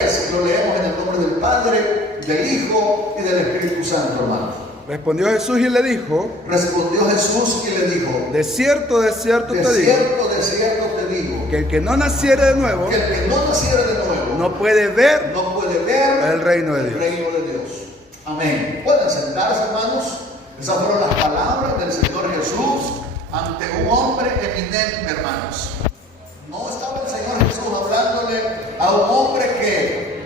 Lo leemos en el nombre del Padre, del Hijo y del Espíritu Santo, hermanos. Respondió Jesús y le dijo, Respondió Jesús y le dijo, de cierto te digo, de cierto te digo, que el que no naciere de nuevo, que el que no naciere de nuevo, no puede ver el reino de Dios. Amén. Pueden sentarse, hermanos. Esas fueron las palabras del Señor Jesús ante un hombre eminente, hermanos. No estaba el Señor Jesús hablándole a un hombre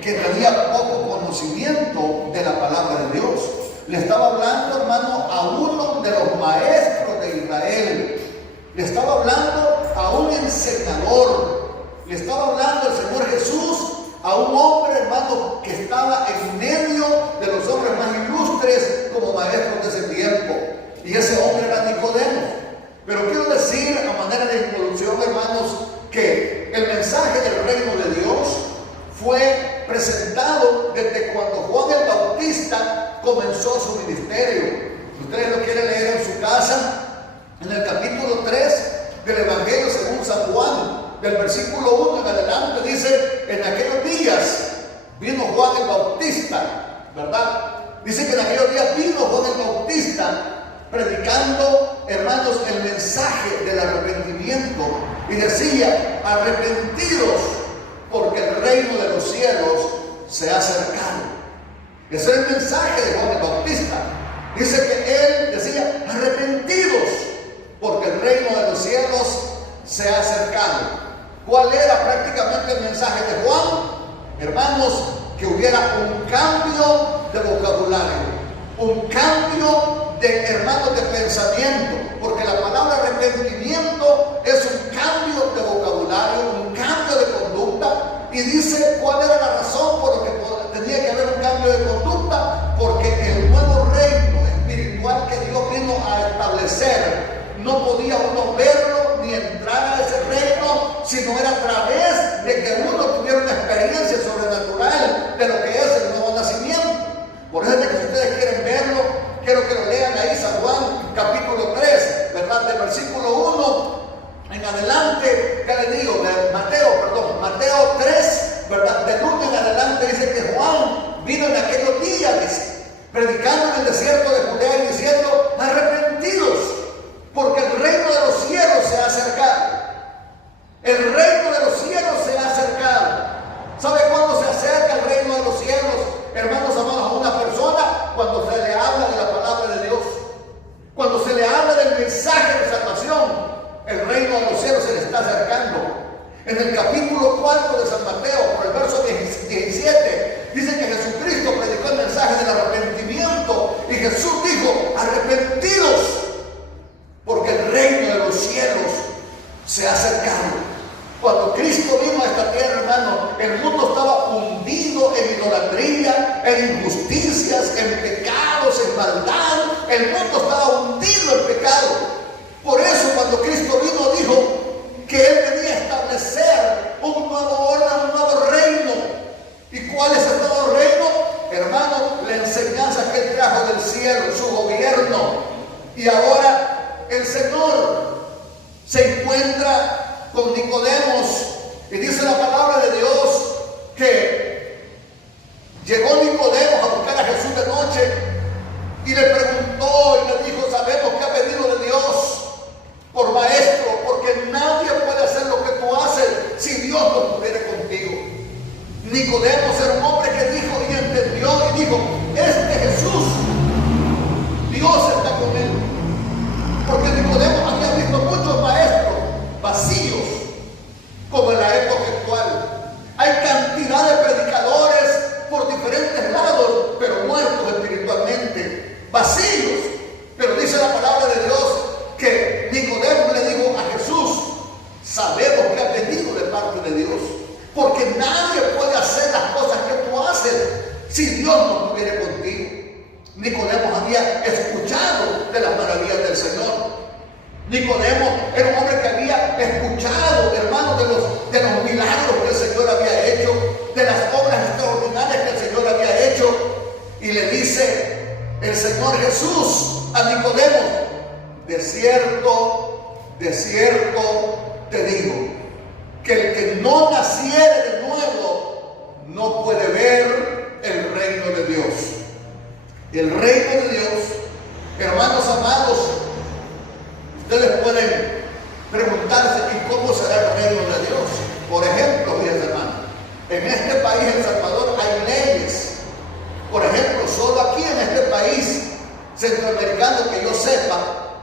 que tenía poco conocimiento de la palabra de Dios. Le estaba hablando, hermano, a uno de los maestros de Israel. Le estaba hablando a un enseñador. Le estaba hablando el Señor Jesús a un hombre, hermano, que estaba en medio de los hombres más ilustres como maestros de ese tiempo. Y ese hombre era Nicodemo. Pero quiero decir, a manera de introducción, hermanos, que el mensaje del reino de Dios fue presentado desde cuando Juan el Bautista comenzó su ministerio. Si ustedes lo quieren leer en su casa, en el capítulo 3 del Evangelio según San Juan, del versículo 1 en adelante, dice, en aquellos días vino Juan el Bautista, ¿verdad? Dice que en aquellos días vino Juan el Bautista predicando, hermanos, el mensaje del arrepentimiento y decía, arrepentidos porque el reino de los cielos se ha acercado. Ese es el mensaje de Juan el Bautista. Dice que él decía, arrepentidos porque el reino de los cielos se ha acercado. ¿Cuál era prácticamente el mensaje de Juan? Hermanos, que hubiera un cambio de vocabulario, un cambio de, hermanos, de pensamiento, porque la palabra arrepentimiento es un cambio de vocabulario, un cambio de conducta, y dice cuál era la razón por la que tenía que haber un cambio de conducta, porque el nuevo reino espiritual que Dios vino a establecer, no podía uno verlo ni entrar a ese reino, sino era a través de que uno tuviera una experiencia sobrenatural de lo que es el nuevo nacimiento. Por eso es que si ustedes quieren verlo, quiero que lo lean ahí, San Juan capítulo 3, ¿verdad? Del versículo 1 en adelante, ¿qué le digo? De Mateo 3, ¿verdad? Del 1 en adelante dice que Juan vino en aquellos días, dice, predicando en el desierto de Judea y diciendo, arrepentidos, porque el reino de los cielos se ha acercado. El reino de los cielos se ha acercado. ¿Sabe cuándo se acerca el reino de los cielos, hermanos amados, a una persona? Cuando se le habla de la palabra de Dios. Cuando se le habla del mensaje de salvación, el reino de los cielos se le está acercando. En el capítulo 4 de San Mateo, por el verso 17, dice que Jesucristo predicó el mensaje del arrepentimiento y Jesús dijo, arrepentidos, porque el reino de los cielos se ha acercado. Cuando Cristo vino a esta tierra, hermano, el mundo estaba hundido en idolatría, en injusticias, en pecados, en maldad. El mundo estaba hundido en pecado. Por eso cuando Cristo vino dijo que Él venía a establecer un nuevo orden, un nuevo reino. ¿Y cuál es el nuevo reino? Hermano, la enseñanza que Él trajo del cielo, su gobierno. Y ahora el Señor se encuentra con Nicodemos y dice la palabra de Dios que llegó Nicodemos a buscar a Jesús de noche y le preguntó y le dijo, sabemos que ha venido de Dios por maestro, porque nadie puede hacer lo que tú haces si Dios no estuviera contigo. Nicodemos era un hombre que dijo y entendió y dijo, este Jesús, Dios está con él. Porque Nicodemo había visto muchos maestros vacíos, como en la época actual. Hay cantidad de predicadores por diferentes lados, pero muertos espiritualmente, vacíos. Pero dice la palabra de Dios que Nicodemo le dijo a Jesús, sabemos que has venido de parte de Dios, porque nadie puede hacer las cosas que tú haces si Dios no estuviera contigo. Nicodemo había escuchado de las maravillas del Señor. Nicodemo era un hombre que había escuchado, hermanos, de los milagros que el Señor había hecho, de las obras extraordinarias que el Señor había hecho. Y le dice el Señor Jesús a Nicodemo, de cierto te digo, que el que no naciere de nuevo no puede El reino de Dios, hermanos amados, ustedes pueden preguntarse, ¿y cómo será el reino de Dios? Por ejemplo, fíjense, hermano, en este país, El Salvador, hay leyes. Por ejemplo, solo aquí en este país centroamericano que yo sepa,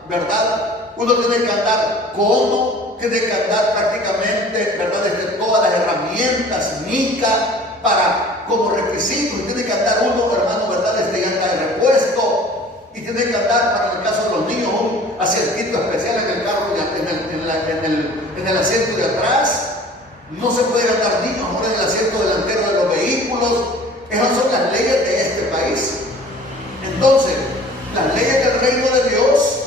¿verdad? Uno tiene que andar como, tiene que andar prácticamente, ¿verdad? Desde todas las herramientas, mica, como requisito, y tiene que andar uno, hermano, ¿verdad? Desde llanta de repuesto, y tiene que andar, para el caso de los niños, un asientito especial en el carro, en el asiento de atrás. No se puede andar niños ahora en el asiento delantero de los vehículos. Esas son las leyes de este país. Entonces, las leyes del reino de Dios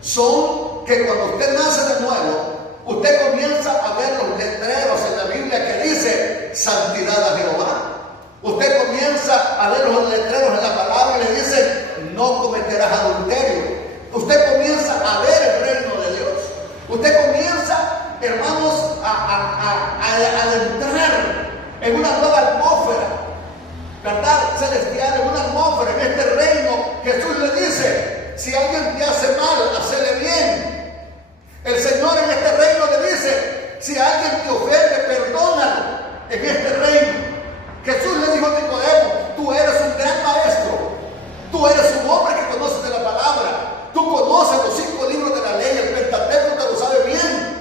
son que cuando usted nace de nuevo, usted comienza a ver los letreros en la Biblia que dice santidad a Jehová. Usted comienza a ver los letreros en la palabra y le dicen no cometerás adulterio. Usted comienza a ver el reino de Dios. Usted comienza, hermanos, a entrar en una nueva atmósfera, ¿verdad? Celestial, en una atmósfera, en este reino. Jesús le dice, si alguien te hace mal, hacele bien. El Señor en este reino le dice, si alguien te ofende, perdónalo. En este reino, Jesús le dijo a Nicodemo, tú eres un gran maestro, tú eres un hombre que conoces de la palabra, tú conoces los 5 libros de la ley, el Pentateuco te lo sabe bien.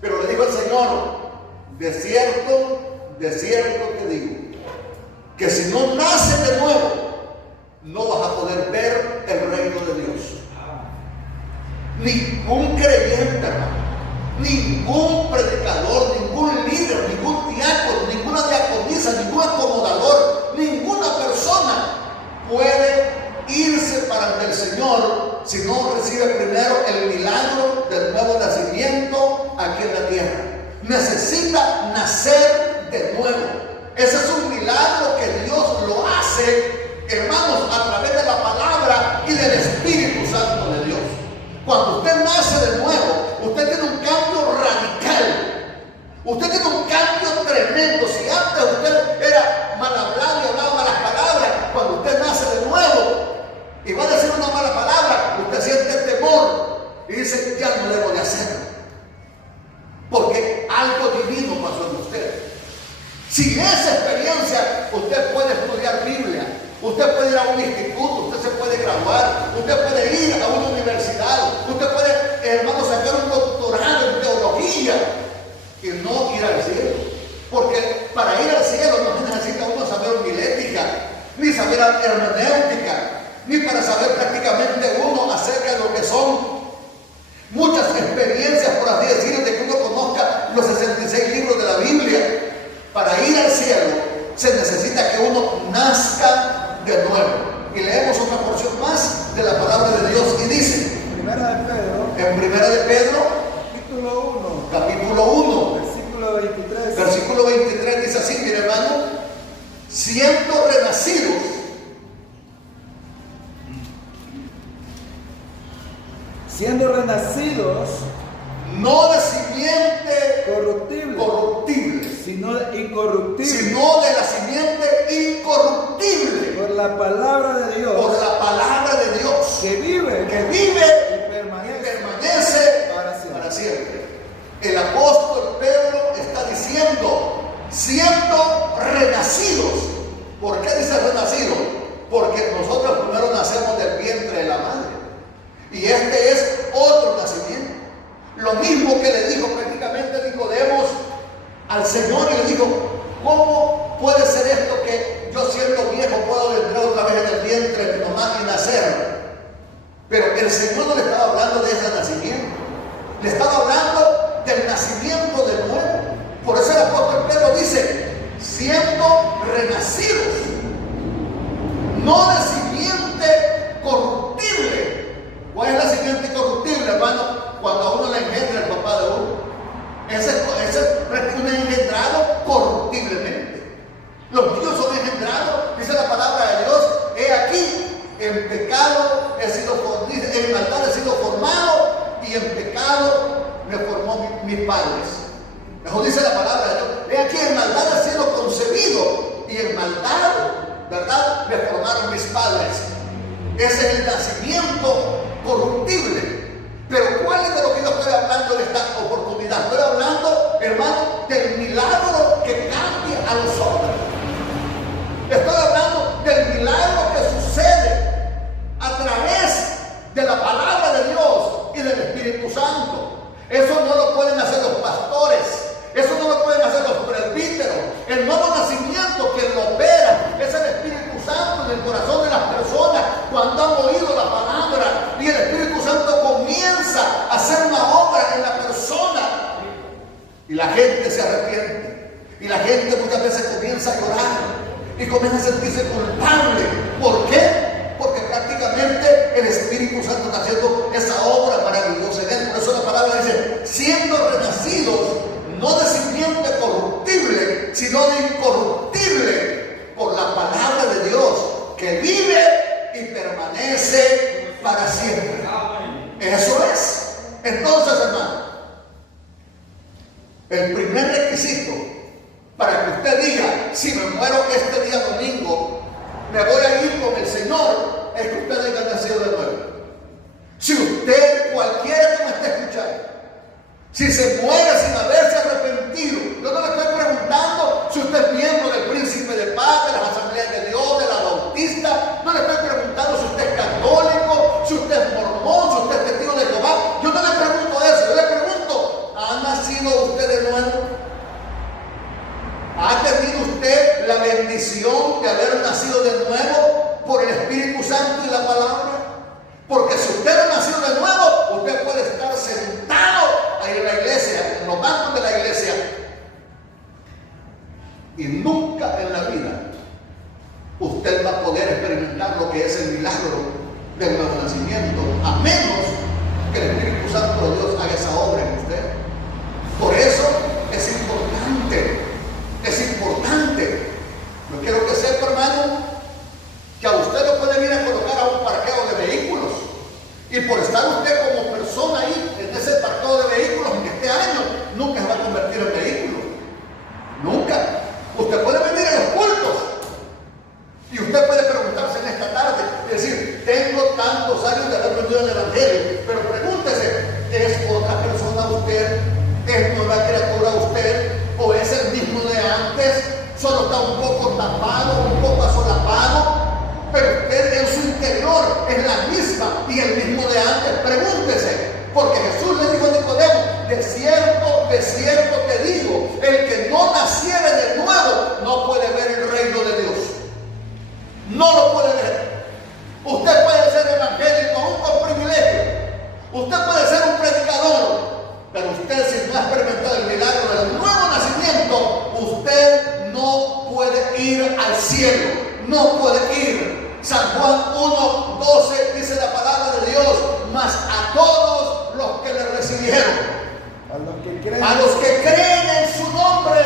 Pero le dijo el Señor, de cierto te digo, que si no naces de nuevo, no vas a poder ver el reino de Dios. Ningún creyente, hermano, ningún predicador, ningún líder, ningún diácono, ninguna diaconisa, ningún acomodador, ninguna persona puede irse para el Señor si no recibe primero el milagro del nuevo nacimiento aquí en la tierra. Necesita nacer de nuevo. Ese es un milagro que Dios lo hace, hermanos, a través de la palabra y del Espíritu Santo de Dios. Cuando usted nace de nuevo, usted tiene un cambio radical. Usted tiene un cambio tremendo. Si antes usted era mal hablado y hablaba malas palabras, cuando usted nace de nuevo y va a decir una mala palabra, usted siente temor y dice, ya no debo de hacerlo, porque algo divino pasó en usted. Sin esa experiencia, usted puede estudiar Biblia, usted puede ir a un instituto, usted se puede graduar, usted puede ir a una universidad, usted puede, hermano, sacar un doctorado en teología y no ir al cielo. Porque para ir al cielo no necesita uno saber homilética, ni saber hermenéutica, ni para saber prácticamente uno acerca de lo que son muchas experiencias, por así decirlo, de que uno conozca los 66 libros de la Biblia. Para ir al cielo se necesita que uno nazca de nuevo. Y leemos otra porción más de la palabra de Dios y dice, en Primera de Pedro, capítulo 1, versículo 23 dice así, mire hermano, siendo renacidos, no de simiente corruptible, sino incorruptible, sino de la simiente incorruptible, por la palabra de Dios, que vive y permanece para siempre. El apóstol Pedro está diciendo, siendo renacidos. ¿Por qué dice renacido? Porque nosotros primero nacemos del vientre de la madre, y este es otro nacimiento. Lo mismo que le dijo prácticamente Nicodemo al Señor, y le dijo, ¿cómo puede ser esto que yo siendo viejo puedo entrar otra vez en el vientre de mi mamá y nacer? Pero el Señor no le estaba hablando de ese nacimiento, le estaba hablando del nacimiento de nuevo. Por eso el apóstol Pedro dice, siendo renacidos, no de simiente corruptible. ¿Cuál es la simiente corruptible, hermano? Cuando a uno le engendra el papá de uno. Ese es un engendrado corruptiblemente. Los niños son engendrados, dice la palabra de Dios, he aquí, en pecado he sido formado, en maldad he sido formado, y en pecado me formó mis padres. Eso dice la palabra de Dios. He aquí, en maldad he sido concebido, y en maldad, ¿verdad?, me formaron mis padres. Ese es el nacimiento corruptible. Pero ¿cuál es de lo que yo estoy hablando en esta oportunidad? Estoy hablando, hermano, del milagro que cambia a los hombres. Estoy hablando del milagro que sucede a través de la palabra de Dios y del Espíritu Santo. Eso no lo pueden hacer los pastores. Eso no lo pueden hacer los presbíteros. El nuevo nacimiento, quien lo opera, es el Espíritu Santo en el corazón de las personas cuando han oído la palabra y el Espíritu Santo comienza a hacer una obra en la persona y la gente se arrepiente y la gente muchas veces comienza a llorar y comienza a sentirse culpable. ¿Por qué? Porque prácticamente el Espíritu Santo está haciendo esa obra maravillosa en él. Por eso la palabra dice, siendo renacidos no de simiente corruptible, sino de incorruptible, por la palabra de Dios, que vive y permanece para siempre. Eso es. Entonces, hermano, el primer requisito para que usted diga, si me muero este día domingo, me voy a ir con el Señor, es que usted haya nacido de nuevo. Si usted, cualquiera que me esté escuchando, si se muere sin haberse arrepentido, yo no le estoy preguntando si usted es miembro del Príncipe de Paz, de las Asambleas de Dios, de la Bautista, no le estoy preguntando si usted es católico, si usted es mormón, si usted es testigo de Jehová. Yo no le pregunto eso, yo le pregunto, ¿ha nacido usted de nuevo? ¿Ha tenido usted la bendición de haber nacido de nuevo por el Espíritu Santo y la palabra? Porque si usted ha nacido de nuevo, usted puede estar sentado ahí en la iglesia, en los bancos de la iglesia, y nunca en la vida usted va a poder experimentar lo que es el milagro del nuevo nacimiento, a menos que el Espíritu Santo de Dios haga esa obra en usted. Por eso es importante. Yo quiero que sepa, hermano, que a usted lo pueden ir a colocar a un parqueo de vehículos, y por estar usted como persona ahí en ese parqueo de vehículos en este año, nunca se va a convertir en vehículo. Nunca. Usted puede venir a los cultos y usted puede preguntarse en esta tarde y decir, tengo tantos años de haber venido al Evangelio, pero pregúntese, ¿es otra persona usted? ¿Es nueva criatura usted? ¿O es el mismo de antes? Solo está un poco tapado, un poco asolapado, pero usted en su interior es la misma y el mismo de antes. Pregúntese, porque Jesús le dijo a Nicodemo, de cierto te digo, el que no naciere de nuevo no puede ver el reino de Dios. No lo puede ver. Usted puede ser evangélico aún con privilegio, usted puede ser un predicador, pero usted, si no ha experimentado el milagro del nuevo nacimiento, usted no puede ir al cielo, no puede ir. San Juan 1:12 dice la palabra de Dios, mas a todos los que le recibieron, a los que creen en su nombre,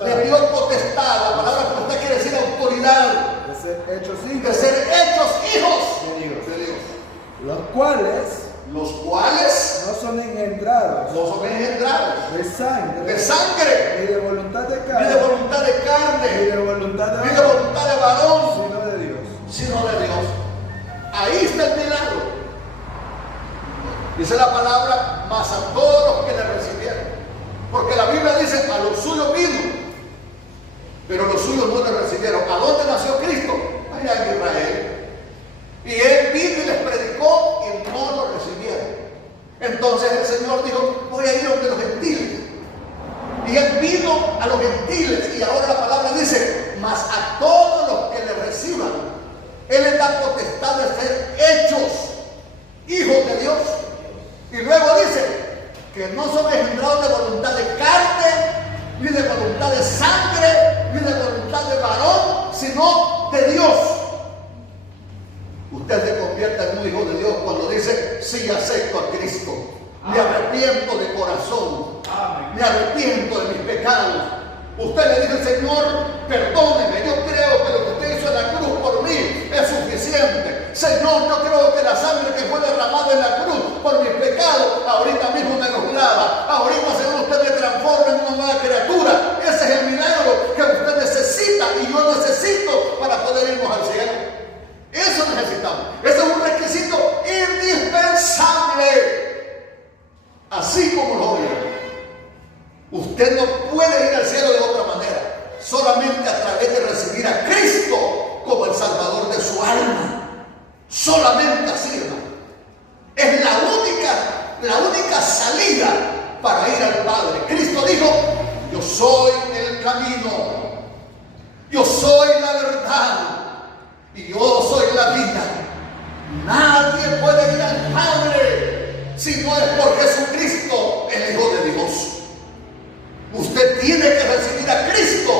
le dio potestad. La palabra potestad quiere decir autoridad, de ser hechos hijos de Dios. de Dios, Los cuales no son engendrados de sangre, ni ni de voluntad de de carne, voluntad de carne, ni de voluntad de ni de voluntad de varón, sino de Dios. sino de Dios. Ahí está el milagro. Dice la palabra, mas a todos los que le recibieron. Porque la Biblia dice, a los suyos vino, pero los suyos no le recibieron. ¿A dónde nació Cristo? Allá en Israel. Y él vino y les predicó y no lo recibieron. Entonces el Señor dijo, voy a ir donde los gentiles. Y él vino a los gentiles, y ahora la palabra dice, mas a todos los que le reciban, él les da potestad de ser hechos hijos de Dios. Y luego dice que no son engendrados de voluntad de carne, ni de voluntad de sangre, ni de voluntad de varón, sino de Dios. Usted se convierte en un hijo de Dios cuando dice, sí, acepto a Cristo, me arrepiento de corazón, me arrepiento de mis pecados. Usted le dice al Señor, perdóneme, yo creo que lo que usted hizo en la cruz por mí es suficiente. Señor, yo creo que la sangre que fue derramada en la cruz por mis pecados, ahorita mismo me los lava. Ahorita, Señor, usted me transforma en una nueva criatura. Ese es el milagro que usted necesita y yo necesito para poder irnos al cielo. Eso necesitamos. través de recibir a Cristo como el Salvador de su alma. Solamente así, hermano. Es la única salida para ir al Padre. Cristo dijo: yo soy el camino, yo soy la verdad y yo soy la vida. Nadie puede ir al Padre si no es por Jesucristo, el Hijo de Dios. Usted tiene que recibir a Cristo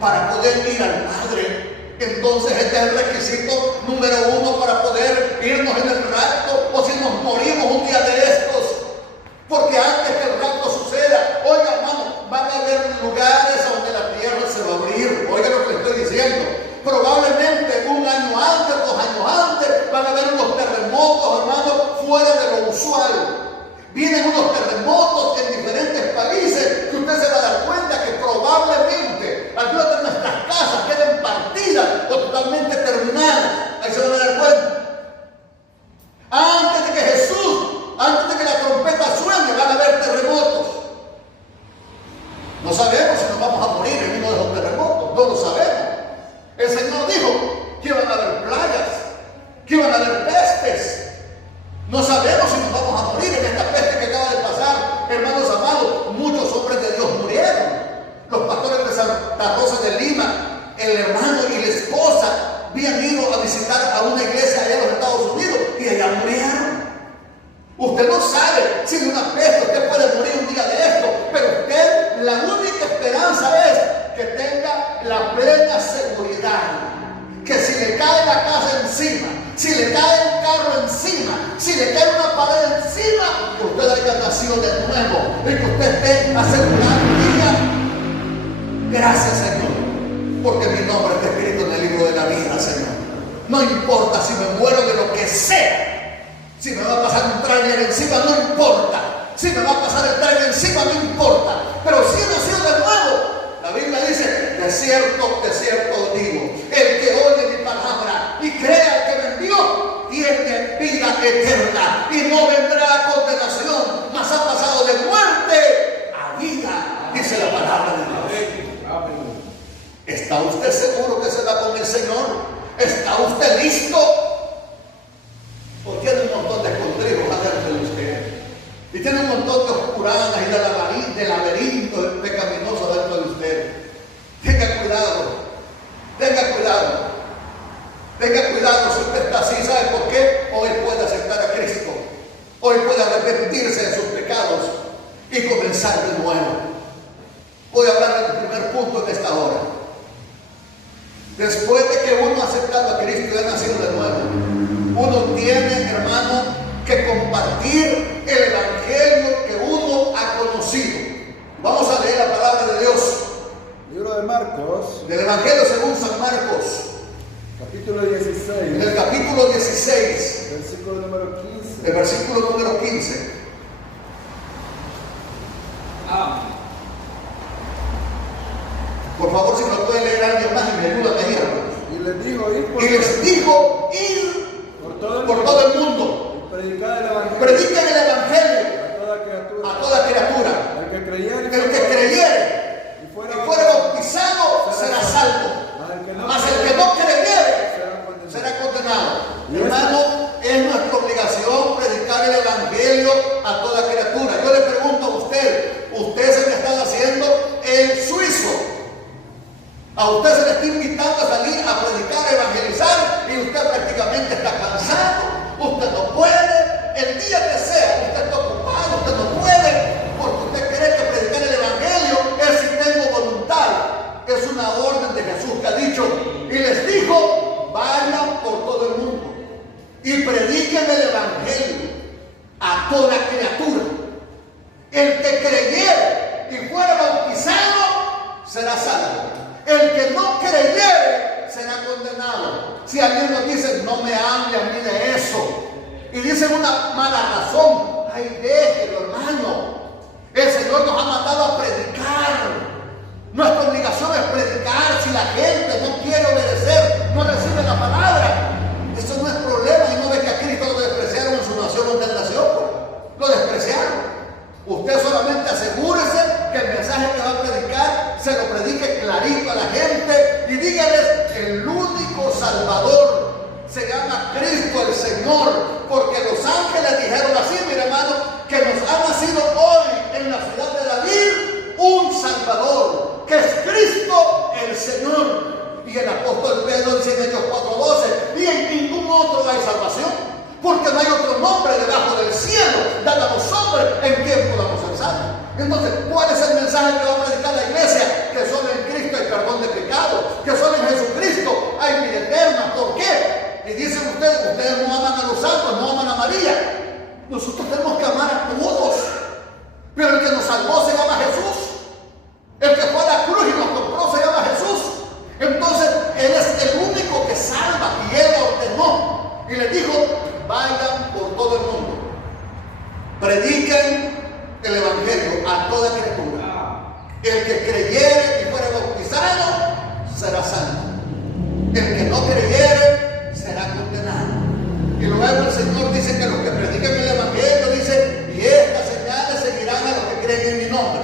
para poder ir al Padre. Entonces este es el requisito número 1 para poder irnos en el rapto, o si nos morimos un día de estos. Porque antes que el rapto suceda, oiga, hermano, van a haber lugares donde la tierra se va a abrir. Oiga lo que le estoy diciendo. Probablemente un año antes, 2 años antes, van a haber unos terremotos, hermano, fuera de lo usual. Vienen unos terremotos en diferentes países que usted se va a dar cuenta que probablemente algunas de nuestras casas queden partidas o totalmente terminadas. Ahí se van a dar cuenta. Antes de que la trompeta suene, van a haber terremotos. No sabemos si nos vamos a morir en uno de los terremotos, no lo sabemos. El Señor dijo que iban a haber plagas, que iban a haber pestes. No sabemos si nos vamos a morir en esta peste que acaba de pasar. Hermanos amados, muchos hombres de Dios murieron. Los pastores de Santa Rosa de Lima, el hermano y la esposa, habían ido a visitar a una iglesia allá en los Estados Unidos y allá murieron. Usted no sabe si de una peste usted puede morir un día de esto, pero usted, la única esperanza es que tenga la plena seguridad que si le cae la casa encima, si le cae el carro encima, si le cae una pared encima, que usted haya nacido de nuevo y que usted esté asegurado y diga: gracias, Señor, porque mi nombre está escrito en el libro de la vida, Señor. No importa si me muero de lo que sea. Si me va a pasar un tráiler encima, no importa. Si me va a pasar el tráiler encima, no importa. Pero si he nacido de nuevo, la Biblia dice: de cierto os digo, el que oye mi palabra y crea al que me envió, tiene vida eterna y no vendrá a condenación, mas ha pasado de muerte a vida, dice la palabra de Dios. ¿Está usted seguro que se va con el Señor? ¿Está usted listo? Porque tiene un montón de escondrijos adentro de usted. Y tiene un montón de oscuranas y de laberintos pecaminosos dentro de usted. Tenga cuidado. Tenga cuidado. Tenga cuidado si usted está así. ¿Sabe por qué? Hoy puede aceptar a Cristo. Hoy puede arrepentirse de sus pecados y comenzar de nuevo. Voy a hablar del primer punto en esta hora. Después de que uno ha aceptado a Cristo y ha nacido de nuevo, uno tiene, hermano, que compartir el evangelio que uno ha conocido. Vamos a leer la palabra de Dios. Libro de Marcos, Del evangelio según San Marcos, capítulo 16, en el capítulo 16, versículo número 15. el versículo número 15. Por favor, si nos puede leer alguien más y me ayuda a leer. Y les dijo: Y les dijo: id por todo el mundo, predicar el evangelio, prediquen el evangelio a a toda criatura. El que creyere y fuera bautizado será salvo, mas el que no creyere será condenado. Hermano, es nuestra obligación predicar el evangelio a toda criatura. Yo le pregunto a usted se le está haciendo el suizo. A usted se le está invitando a salir a predicar, a evangelizar, y usted prácticamente está cansado. Usted no puede. El día que sea, usted está ocupado, usted no puede, porque usted cree que predicar el evangelio es si tengo voluntad. Es una orden de Jesús que ha dicho, y les dijo: vayan por todo el mundo y prediquen el evangelio a toda criatura. El que creyere y fuera bautizado será salvo. El que no creyere será condenado. Si alguien nos dice: no me hable a mí de eso, y dicen una mala razón, ay, déjelo, hermano. El Señor nos ha mandado a predicar. Nuestra obligación es predicar. Si la gente no quiere obedecer, no recibe la palabra, eso no es problema. Y no ve que a Cristo lo despreciaron en su nación, donde él nació, lo despreciaron. Usted solamente asegúrese que el mensaje que va a predicar se lo predique clarito a la gente y Y el apóstol Pedro dice en Hechos 4:12, y en ningún otro hay salvación, porque no hay otro nombre debajo del cielo dado a los hombres en quien podamos ser salvos. Entonces, ¿cuál es el mensaje que va a predicar la iglesia? Que solo en Cristo hay perdón de pecados, que solo en Jesucristo hay vida eterna. ¿Por qué? Y dicen ustedes no aman a los santos, no aman a María. Nosotros tenemos que amar a todos, pero el que nos salvó se llama Jesús. El que fue a la cruz y nos compró se llama Jesús. Entonces, Él es el único que salva, y Él ordenó y les dijo: vayan por todo el mundo, prediquen el evangelio a toda criatura. El que creyere y fuere bautizado será salvo, el que no creyere será condenado. Y luego el Señor dice que los que prediquen el evangelio, dice: y estas señales seguirán a los que creen en mi nombre,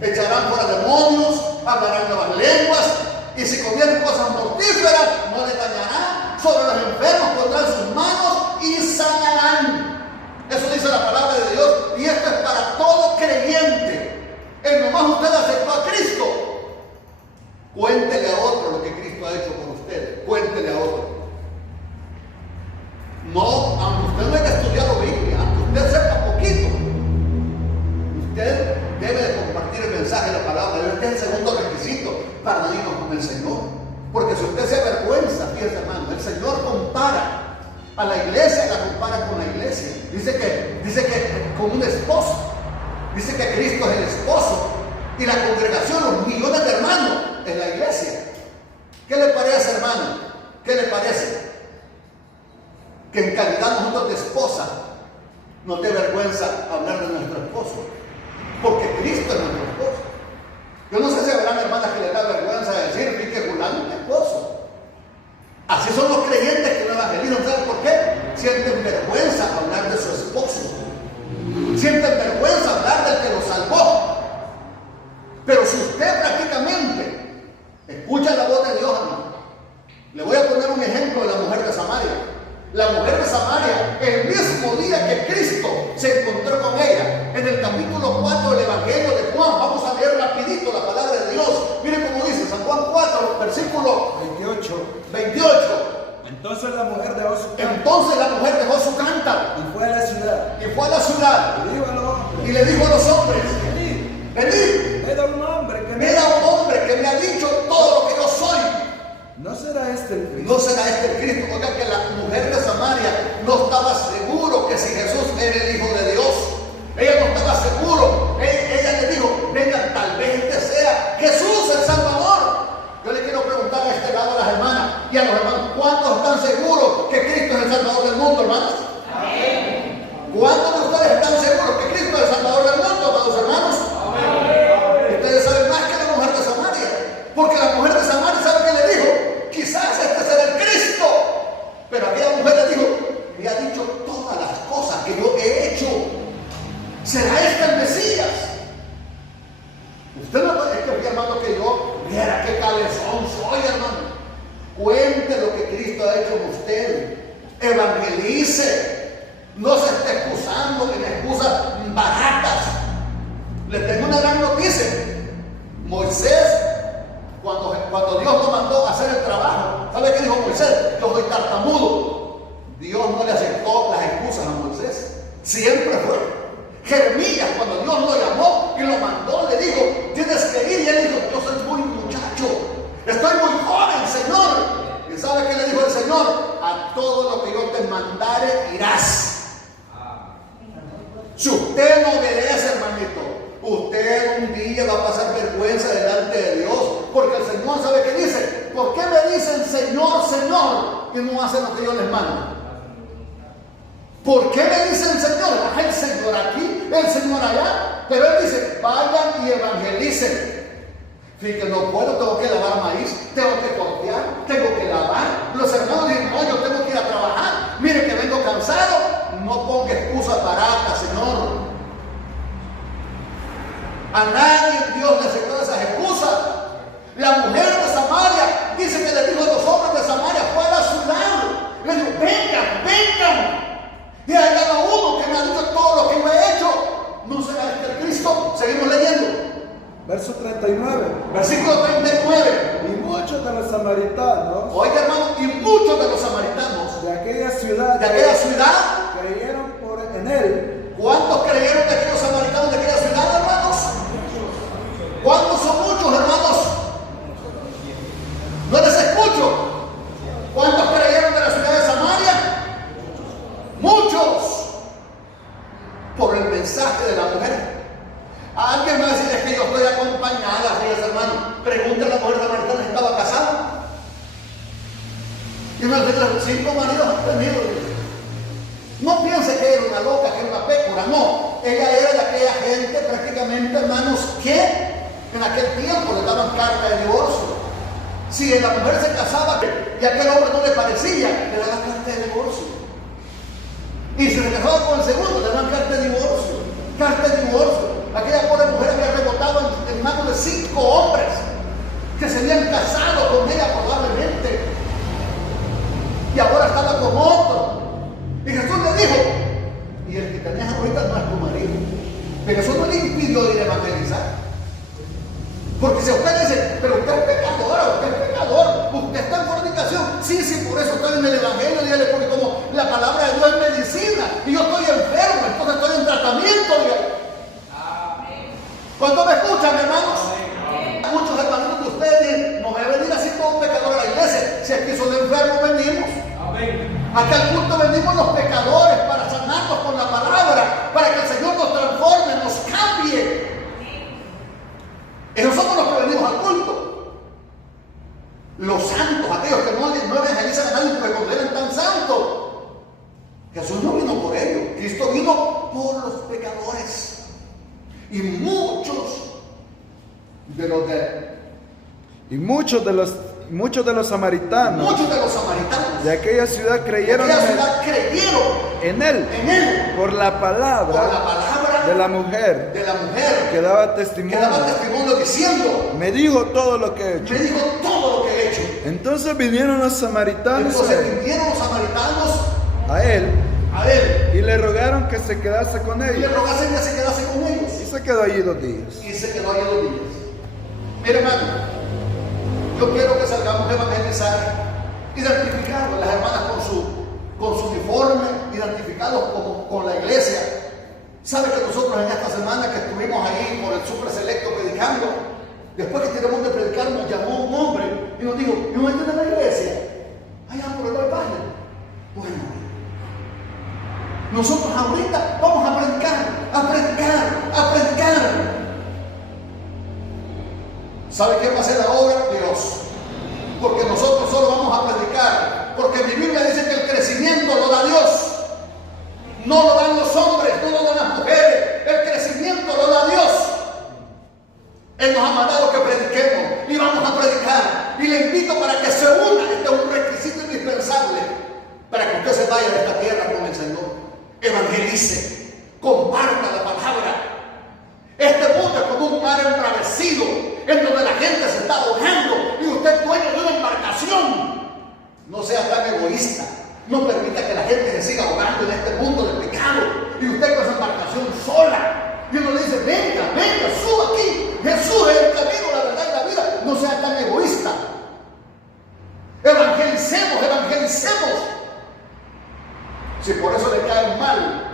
echarán fuera demonios, hablarán nuevas lenguas, y si comieren cosas mortíferas no les dañarán, sobre los enfermos pondrán sus manos y sanarán. Eso dice la palabra de Dios, y esto es para todo creyente. En nomás usted aceptó a Cristo, cuéntele a otro lo que Cristo ha hecho por usted. Cuéntele a otro. No, aunque usted no haya estudiado Biblia, aunque usted sepa poquito, usted debe de compartir el mensaje de la palabra de Dios. Este es el segundo requisito para irnos con el Señor. Porque si usted se avergüenza, fíjese hermano, el Señor compara a la iglesia, la compara con la iglesia. Dice que con un esposo. Dice que Cristo es el esposo y la congregación, los millones de hermanos, es la iglesia. ¿Qué le parece, hermano? ¿Qué le parece? Que en calidad nosotros de esposa no te vergüenza hablar de nuestro esposo, porque Cristo es nuestro esposo. Yo no sé si habrán hermanas que les da vergüenza decir que fulano es mi esposo. Así son los creyentes que no evangelizan. ¿Saben por qué? Sienten vergüenza hablar de su esposo. Sienten vergüenza hablar del que los salvó. Pero si usted prácticamente escucha la voz de Dios, hermano, le voy a poner un ejemplo de la mujer de Samaria. La mujer de Samaria, el mismo día que Cristo se encontró con ella, en el capítulo 4 del Evangelio de Juan, vamos a leer rapidito la palabra de Dios. Miren cómo dice San Juan 4, versículo 28. Entonces la mujer dejó su cántaro y fue a la ciudad y le dijo a los hombres: venid, Mira un hombre que me ha dicho todo lo que yo soy. ¿No será este el Cristo? No será este el Cristo. Oiga, que la mujer de Samaria no estaba seguro que si Jesús era el Hijo de Dios. Ella no estaba seguro. Ella le dijo: venga, tal vez este sea Jesús el Salvador. Yo le quiero preguntar a este lado a las hermanas y a los hermanos: ¿cuántos están seguros que Cristo es el Salvador del mundo, hermanos? Amén. ¿Cuántos de ustedes están seguros que Cristo es el Salvador del mundo, amados hermanos? Amén. Ustedes saben más que la mujer de Samaria, porque la mujer de Samaria, ¿sabe qué le dijo? Quizás este será el Cristo. Pero aquella mujer le dijo: me ha dicho todas las cosas que yo he hecho. ¿Será este el Mesías? Usted no puede decir, hermano, que yo viera qué cabezón soy, hermano. Cuente lo que Cristo ha hecho en usted. Evangelice. No se esté excusando en excusas baratas. Le tengo una gran noticia. Moisés, cuando Dios lo mandó a hacer el trabajo, ¿sabe qué dijo Moisés? Yo soy tartamudo. Dios no le aceptó las excusas a Moisés. Siempre fue. Jeremías, cuando Dios lo llamó y lo mandó, le dijo: tienes que ir. Y él dijo: yo soy muy muchacho, estoy muy joven, Señor. ¿Y sabe qué le dijo el Señor? A todo lo que yo te mandare irás. Si usted no obedece, hermanito, usted un día va a pasar vergüenza delante de Dios, porque el Señor, ¿sabe qué dice? ¿Por qué me dicen Señor, Señor y no hacen lo que yo les mando? ¿Por qué me dicen Señor? El Señor aquí, el Señor allá. Pero Él dice: vayan y evangelicen. Fíjate, no puedo, tengo que lavar maíz, tengo que cortear, tengo que lavar. Los hermanos dicen: no, yo tengo que ir a trabajar. Mire que vengo cansado. No ponga excusas baratas, Señor. A nadie Dios le aceptó esas excusas. La mujer de Samaria dice que le dijo a los hombres de Samaria: fue a la ciudad. Le dijo: vengan. Y hay cada uno que me ha dicho todo lo que yo he hecho. ¿No será este el Cristo? Seguimos leyendo. Verso 39. Versículo 39. Y muchos de los samaritanos, oiga hermano, y muchos de los samaritanos de aquella ciudad, creyeron en él. ¿Cuántos creyeron de aquellos samaritanos de aquella ciudad, hermanos? ¿Cuántos son muchos, hermanos? No les escucho. ¿Cuántos creyeron de la ciudad de Samaria? Muchos. Por el mensaje de la mujer. Alguien me va a decir, es que yo estoy acompañada, fíjese hermano. Pregunta a la mujer samaritana si estaba casada. Y me dice, 5 maridos han tenido. No piense que era una loca, que era una pécora, no. Ella era de aquella gente prácticamente, hermanos, que en aquel tiempo le daban carta de divorcio. Si la mujer se casaba y aquel hombre no le parecía, le daban carta de divorcio. Y si se casaba con el segundo, le daban carta de divorcio. Carta de divorcio. Aquella pobre mujer había rebotado en manos de 5 hombres que se habían casado con ella probablemente. Y ahora estaba con otro. Y Jesús le dijo, y el que tenías ahorita no es tu marido. Pero eso no le impidió ir a evangelizar. Porque si usted dice, pero usted es pecadora, usted es pecador, usted está en fornicación. Sí, por eso estoy en el evangelio, dígale, porque como la palabra de Dios es medicina, y yo estoy enfermo, entonces estoy en tratamiento, dígale. ¿Cuántos me escuchan, hermanos? Muchos hermanos de ustedes no voy a venir así como pecadores a la iglesia. Si aquí son enfermos, venimos. Acá al culto venimos los pecadores para sanarnos con la palabra, para que el Señor nos transforme, nos cambie. Esos somos los que venimos al culto. Los santos, aquellos que no evangelizan a nadie porque consideran tan santos. Jesús no vino por ellos, Cristo vino por los pecadores. Y muchos de los samaritanos de aquella ciudad creyeron en él por la palabra de la mujer que daba testimonio diciendo, me dijo todo lo que he hecho. Entonces vinieron los samaritanos a él y le rogaron que se quedase con ellos. Y se quedó allí 2 días. Mira, hermano, yo quiero que salgamos a evangelizar, identificados las hermanas con su uniforme, identificados con la iglesia. ¿Sabe que nosotros en esta semana que estuvimos ahí por el Super Selecto predicando, después que terminamos de predicar, nos llamó un hombre y nos dijo, ¿no entran en la iglesia? Allá por el Valle. Bueno, nosotros ahorita vamos a predicar. ¿Sabe quién va a hacer la obra? Dios. Porque nosotros solo vamos a predicar. Porque mi Biblia dice que el crecimiento lo da Dios. No lo dan los hombres, no lo dan las mujeres. El crecimiento lo da Dios. Él nos ha mandado que prediquemos y vamos a predicar. Y le invito para que se una. Este es un requisito indispensable para que usted se vaya de esta tierra con el Señor. Evangelice, comparta la palabra. Este mundo es como un mar embravecido en donde la gente se está ahogando y usted es dueño de una embarcación. No sea tan egoísta. No permita que la gente se siga ahogando en este mundo de pecado y usted con esa embarcación sola. Y uno le dice, venga, suba aquí. Jesús es el camino, la verdad y la vida. No sea tan egoísta. Evangelicemos. Si por eso le caen mal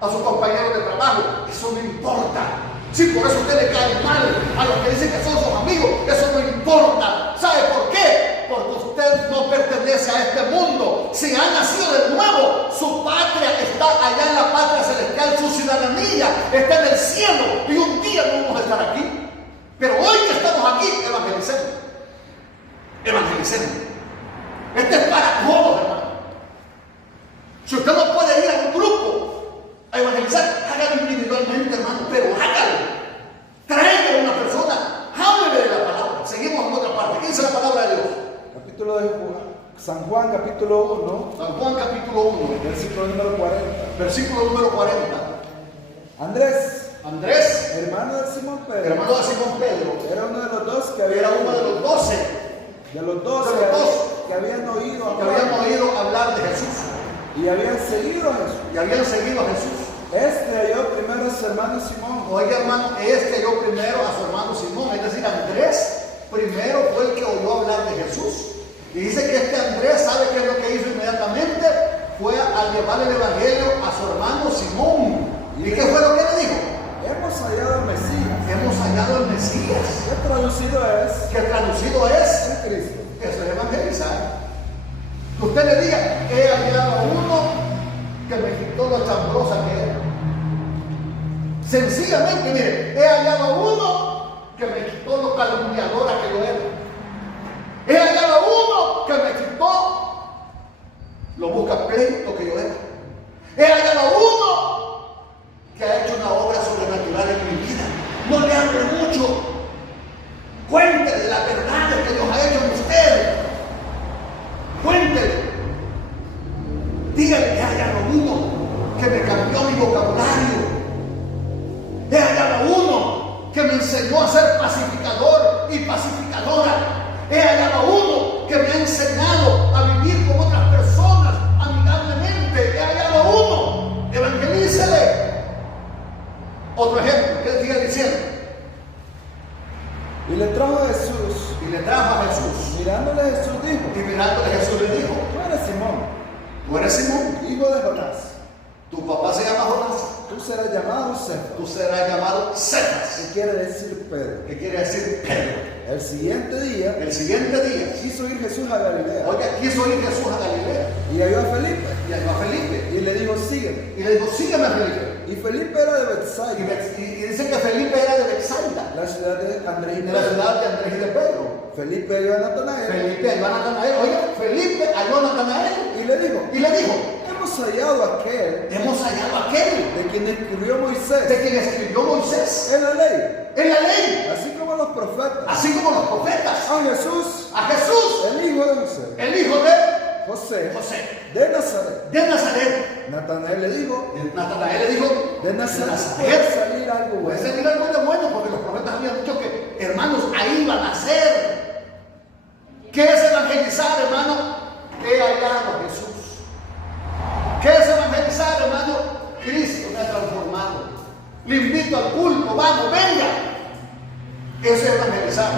a sus compañeros de trabajo, eso no importa. Si por eso usted le cae mal a los que dicen que son sus amigos, eso no importa. ¿Sabe por qué? Porque usted no pertenece a este mundo. Si ha nacido de nuevo, su patria está allá en la patria celestial, su ciudadanía está en el cielo y un día no vamos a estar aquí. Pero hoy que estamos aquí, evangelicemos. Este es para todos, hermano. Si usted no puede ir a un grupo a evangelizar, hágalo individualmente, hermano, pero hágalo. Traiga a una persona, háblele de la palabra. Seguimos en otra parte. ¿Qué dice la palabra de Dios? Capítulo de San Juan, capítulo 1. San Juan, capítulo 1. Versículo número 40. Versículo número 40. Andrés, hermano de Simón Pedro, era uno de los 12 que habían oído hablar de Jesús. Y habían seguido a Jesús. Este halló primero a su hermano Simón. Oiga, hermano, halló primero a su hermano Simón, es decir, Andrés, primero fue el que oyó hablar de Jesús. Y dice que este Andrés, ¿sabe qué es lo que hizo inmediatamente? Fue a llevar el evangelio a su hermano Simón. ¿Y qué fue lo que le dijo? Hemos hallado al Mesías. Hemos hallado al Mesías. ¿Qué traducido es? ¿Qué traducido es? Es Cristo. Eso es evangelizar. Que usted le diga, he hallado a uno que me quitó lo chambrosa que era. Sencillamente, mire, he hallado a uno que me quitó lo calumniadora que yo era. He hallado a uno que me quitó lo busca pleito que yo era. He hallado a uno que ha hecho una obra sobrenatural en mi vida. No le hable mucho. Cuéntele las verdades que Dios ha hecho en usted. Cuéntele. Dígale que he hallado a uno que me cambió mi vocabulario. He hallado a uno que me enseñó a ser pacificador y pacificadora. He hallado a uno que me ha enseñado a vivir con otras personas amigablemente. He hallado a uno. Evangelícele. Otro ejemplo, ¿qué sigue diciendo? Y le trajo a Jesús. Y le trajo a Jesús. Mirándole Jesús dijo. Y mirándole Jesús le dijo: Tú eres Simón. Tú eres Simón, hijo de Jonás. tu papá se llama Jonás. Tú serás llamado Cefas. Tú serás llamado Cefas. ¿Qué quiere decir Pedro? ¿Qué quiere decir Pedro? El siguiente día quiso ir Jesús a Galilea. Oye, quiso ir Jesús a Galilea. Y halló a Felipe. Y halló a Felipe. Y le dijo, sígueme. Y le dijo, sígueme, Felipe. Y Felipe era de Betsaida. Y dice que Felipe era de Betsaida, la ciudad de Andrés y de la Pedro. ciudad de Andrés y de Pedro. Felipe halló a Natanael. Felipe halló a Natanael. Oye, Felipe halló a Natanael. Y le dijo, hemos hallado a aquel de quien escribió Moisés. quien escribió Moisés En la ley. en la ley, Así como los profetas. así como los profetas. A Jesús. El hijo de José. El hijo de José. José De Nazaret. de Nazaret. Natanael le dijo, Natanael le dijo: de Nazaret puede salir algo puede bueno. salir algo de bueno, porque los profetas habían dicho que, hermanos, ahí van a ser. ¿Qué es evangelizar, hermano? He hallado a Jesús. ¿Qué es evangelizar, hermano? Cristo me ha transformado. Le invito al culto, vamos, venga. Eso es evangelizar.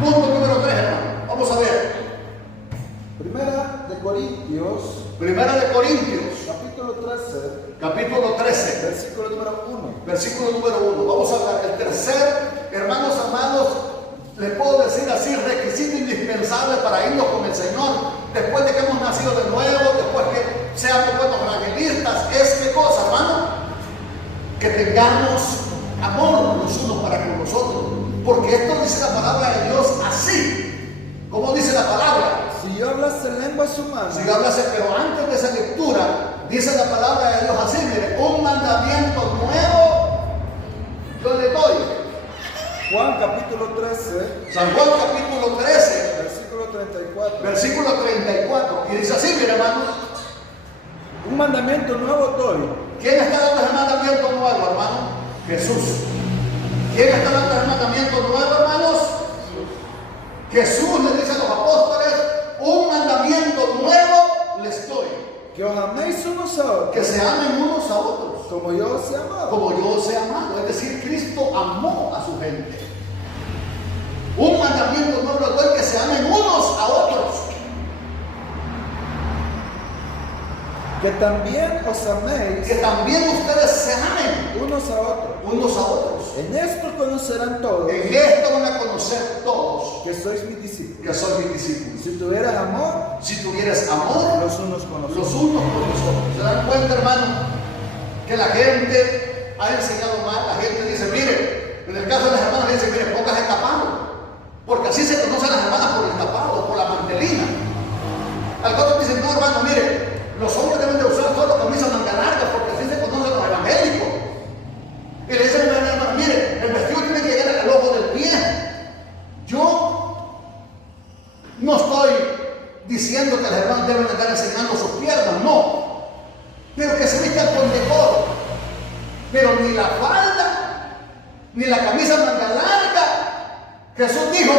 Punto número 3, hermano. Vamos a ver. Primera de Corintios, capítulo 13, versículo número 1. versículo número 1. Vamos a hablar. El tercer, hermanos amados, les puedo decir así, requisito indispensable para irnos con el Señor, después de que hemos nacido de nuevo, después que seamos buenos evangelistas, es ¿qué cosa, hermano? Que tengamos amor los unos para con los otros. Porque esto dice la palabra de Dios así. ¿Cómo dice la palabra? Si yo hablase lenguas humanas, Si yo hablase, pero antes de esa lectura, dice la palabra de Dios así, mire, un mandamiento nuevo yo le doy. Juan capítulo 13, San Juan capítulo 13, versículo 34. versículo 34. Y dice así, mire, hermano. Un mandamiento nuevo doy. ¿Quién está dando el mandamiento nuevo, hermano? Jesús. ¿Quién está dando el mandamiento nuevo, hermanos? Jesús le dice a los apóstoles: un mandamiento nuevo les doy. Que os améis unos a otros. Que se amen unos a otros. Como yo os he amado. Como yo os he amado. Es decir, Cristo amó a su gente. Un mandamiento nuevo les doy: que se amen unos a otros. Que también os améis. Que también ustedes se amen unos a otros. Unos a otros. En esto conocerán todos. En esto van a conocer todos que sois mis discípulos. que son mis discípulos. Si tuvieras amor, Si tuvieras amor los unos con los los otros. unos con los otros. ¿Se dan cuenta, hermano? Que la gente ha enseñado mal. La gente dice, mire, en el caso de las hermanas dice, mire, póngase tapado. Porque así se conocen las hermanas, por el tapado, por la mantelina. Algunos dicen, no, hermano, mire, los hombres deben de usar solo camisas manga largas, porque así se conocen los evangélicos. Y le dicen a una hermana, mire, el vestido tiene que llegar al ojo del pie. Yo no estoy diciendo que las hermanas deben estar enseñando sus piernas, no. Pero que se vistan con decoro. Pero ni la falda, ni la camisa manga larga. Jesús dijo,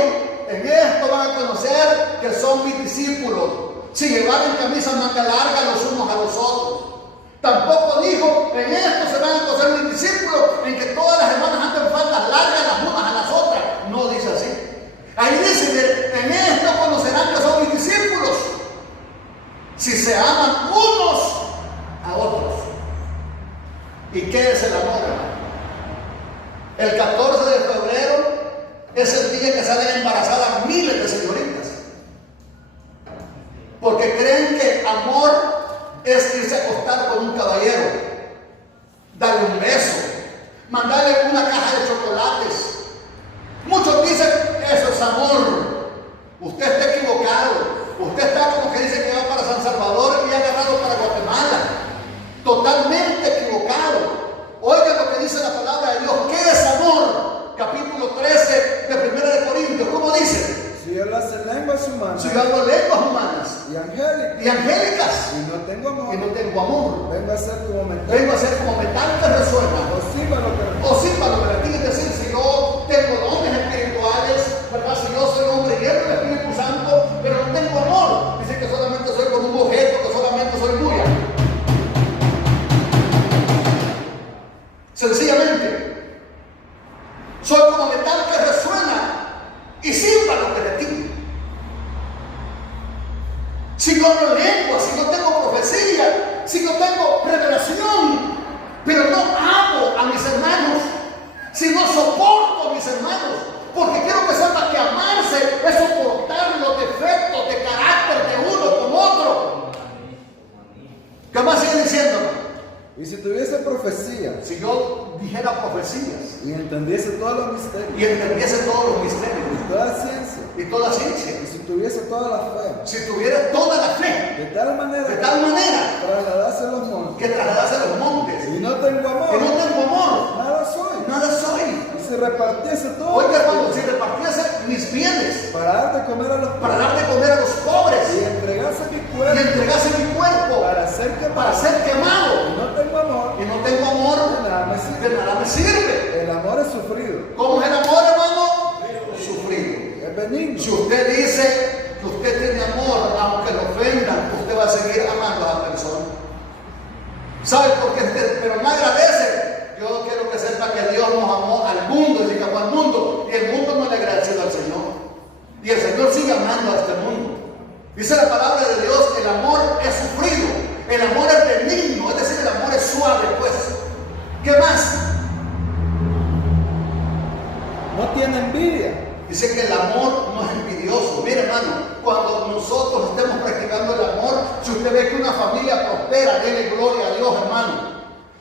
en esto van a conocer que son mis discípulos, si llevaron camisa manga larga los unos a los otros. Tampoco dijo, en esto se van a conocer mis discípulos, en que todas las hermanas anden faldas largas las unas a las otras. No dice así. Ahí dice Porque creen que amor es irse a acostar con un caballero, darle un beso, mandarle una caja de chocolates. Muchos dicen, eso es amor. Usted está equivocado. Usted está como que dice que va para San Salvador y ha agarrado para Guatemala. Totalmente equivocado. Oiga lo que dice la palabra de Dios. ¿Qué es amor? Capítulo 13 de 1 de Corintios. ¿Cómo dice? Si yo hablas en lenguas humanas, Si yo hablo lenguas humanas y angélicas, y angélicas y no tengo amor, y no tengo amor, vengo a ser como metal, vengo a ser como metal que resuena o címbalo que o símbolo que le tiene que decir. Si yo tengo dones espirituales, ¿verdad? Si yo soy hombre lleno del Espíritu Santo, pero no tengo amor, dice que solamente soy como un objeto, que solamente soy bulla. Sencillamente soy como metal que resuena y símbolo que detiene. Si no hablo lengua, si no tengo profecía, si no tengo revelación, pero no amo a mis hermanos, si no soporto a mis hermanos, porque quiero que sepa que amarse es soportar los defectos de carácter de uno con otro. ¿Qué más sigue diciendo? y si tuviese profecía Si yo dijera profecías y entendiese todos los misterios y entendiese todos los misterios y toda ciencia, y toda ciencia, y si tuviese toda la fe, si tuviera toda la fe, de tal manera trasladase los montes, que trasladase los montes, y no tengo que amor, no tengo amor, nada soy. nada soy. Y si repartiese todo Oiga, hermano, si repartiese mis bienes para dar de comer a los para dar de comer a los pobres y entregase mi y cuerpo entregase mi cuerpo para ser para quemado, ser quemado y no tengo amor, y no tengo amor, de nada me de sirve. nada me sirve. El amor es sufrido, ¿Cómo es el amor, hermano? Sufrido. es benigno, Si usted dice que usted tiene amor, aunque lo ofendan, usted va a seguir amando a la persona. ¿Sabe por qué? Pero no agradece. Yo quiero que sepa que Dios nos amó al mundo, y amó al mundo, y el mundo no le agradeció al Señor. Y el Señor sigue amando a este mundo. Dice la palabra de Dios, el amor es sufrido, el amor es benigno, es decir, el amor es suave, pues. ¿Qué más? no tiene envidia, Dice que el amor no es envidioso. Mire, hermano, cuando nosotros estemos practicando el amor, si usted ve que una familia prospera, dele gloria a Dios, hermano.